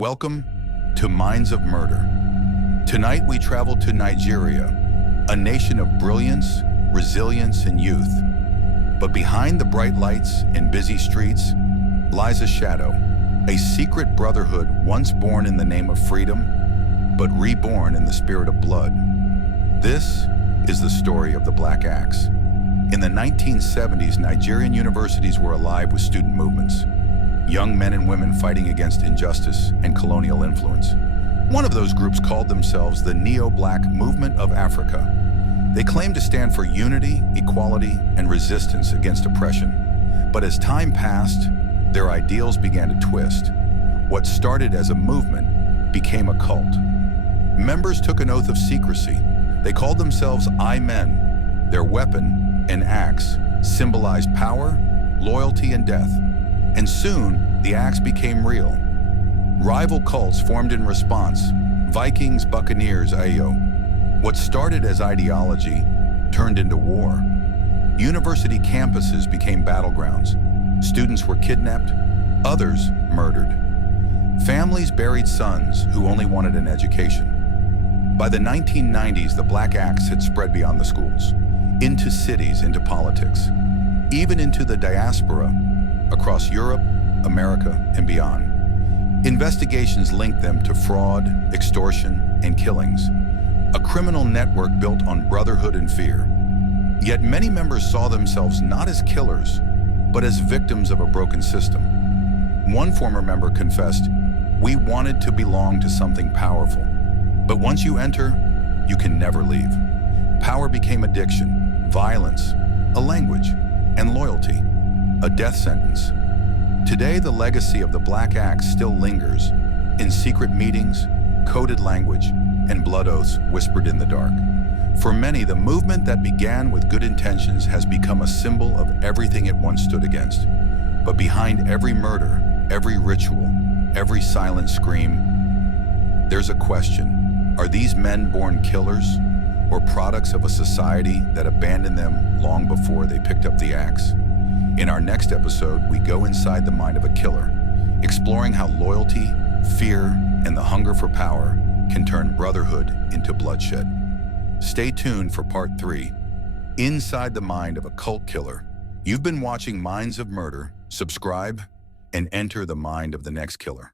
Welcome to Minds of Murder. Tonight we travel to Nigeria, a nation of brilliance, resilience, and youth. But behind the bright lights and busy streets lies a shadow, a secret brotherhood once born in the name of freedom, but reborn in the spirit of blood. This is the story of the Black Axe. In the 1970s, Nigerian universities were alive with student movements. Young men and women fighting against injustice and colonial influence. One of those groups called themselves the Neo-Black Movement of Africa. They claimed to stand for unity, equality, and resistance against oppression. But as time passed, their ideals began to twist. What started as a movement became a cult. Members took an oath of secrecy. They called themselves I-Men. Their weapon, an axe, symbolized power, loyalty, and death. And soon, the axe became real. Rival cults formed in response. Vikings, Buccaneers, Ayo. What started as ideology turned into war. University campuses became battlegrounds. Students were kidnapped, others murdered. Families buried sons who only wanted an education. By the 1990s, the Black Axe had spread beyond the schools, into cities, into politics, even into the diaspora, across Europe, America, and beyond. Investigations linked them to fraud, extortion, and killings, a criminal network built on brotherhood and fear. Yet many members saw themselves not as killers, but as victims of a broken system. One former member confessed, "We wanted to belong to something powerful, but once you enter, you can never leave." Power became addiction, violence, a language, and loyalty, a death sentence. Today, the legacy of the Black Axe still lingers in secret meetings, coded language, and blood oaths whispered in the dark. For many, the movement that began with good intentions has become a symbol of everything it once stood against. But behind every murder, every ritual, every silent scream, there's a question. Are these men born killers, or products of a society that abandoned them long before they picked up the axe? In our next episode, we go inside the mind of a killer, exploring how loyalty, fear, and the hunger for power can turn brotherhood into bloodshed. Stay tuned for part 3, Inside the Mind of a Cult Killer. You've been watching Minds of Murder. Subscribe and enter the mind of the next killer.